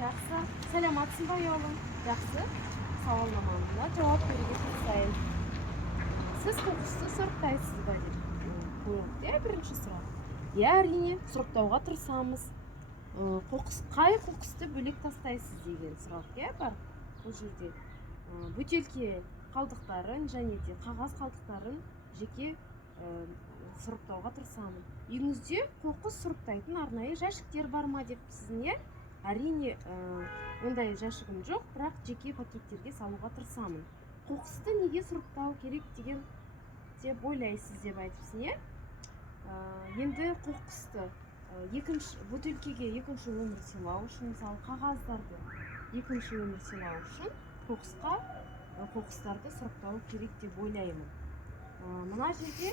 Жақсы. Сәлематсың ба ұялым? Жақсы. Сауалнамаңызға жауап беруге тырысайын. Сіз қоқысты сұрыптайсыз ба деп қойылды, бірінші сұрақ. Әрине, сұрыптауға тырысамыз. Қай қоқысты бөлек тастайсыз деген сұрақ бар бұл жерде. Бөтелке қалдықтарын және де қағаз қалдықтарын жеке сұрыптауға тырысамын. Үйіңізде қоқыс сұрыптайтын арнайы жәшіктер бар ма депсіз, не? Әрине, ондай жәшігім жоқ, бірақ жеке пакеттерге салуға тырысамын. Қоқысты неге сұрыптау керек деген деп ойлайсыз деп айтыпсыз, не? Енді қоқысты бөтелкеге екінші өмір сыйлау үшін, мысалы қағаздарды екінші өмір сыйлау үшін қоқыстарды сұрыптау керек деп ойлаймын. Мына жерде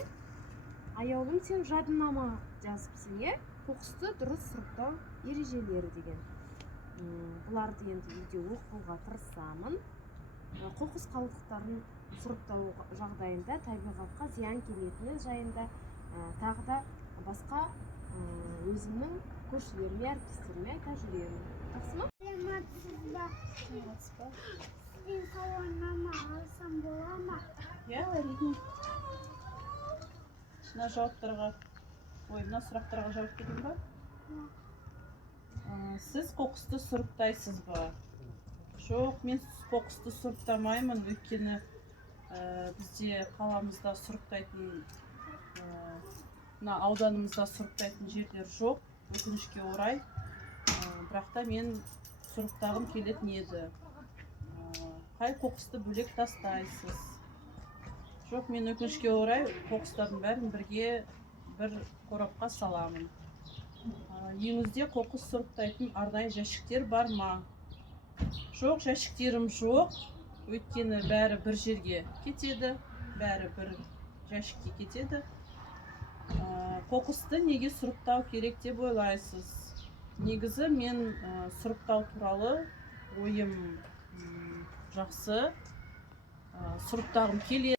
аяулым, сен жадынама жазыпсың, қоқысты дұрыс сұрыптау ережелері деген. Бұларды енді үйде оқуға тырысамын. Қоқыс қалдықтарын сұрыптау жағдайында табиғатқа зиян келетіні жайында тағы да басқа өзімнің көршілеріме, әріптестеріме айта жүремін. Жақсы ма? Сәлеметсіз ба? Сізден сауалнама алсам бола ма? Әрине. Мына жауаптарға, мына сұрақтарға жауап берейін ба? Сіз қоқысты сұрыптайсыз ба? Жоқ, мен қоқысты сұрыптамаймын, өйткені бізде қаламызда сұрыптайтын, ауданымызда сұрыптайтын жерлер жоқ, өкінішке орай. Бірақ та мен сұрыптағым келетін еді. Қай қоқысты бөлек тастайсыз? Жоқ, мен өкінішке орай қоқыстардың бәрін бірге бір қорапқа саламын. Үйіңізде қоқыс сұрыптайтын арнайы жәшіктер бар ма? Жоқ, жәшіктерім жоқ, өйткені бәрі бір жерге кетеді, бәрі бір жәшікке кетеді. Қоқысты неге сұрыптау керек деп ойлайсыз? Негізі мен сұрыптау туралы ойым жақсы, сұрыптағым келеді.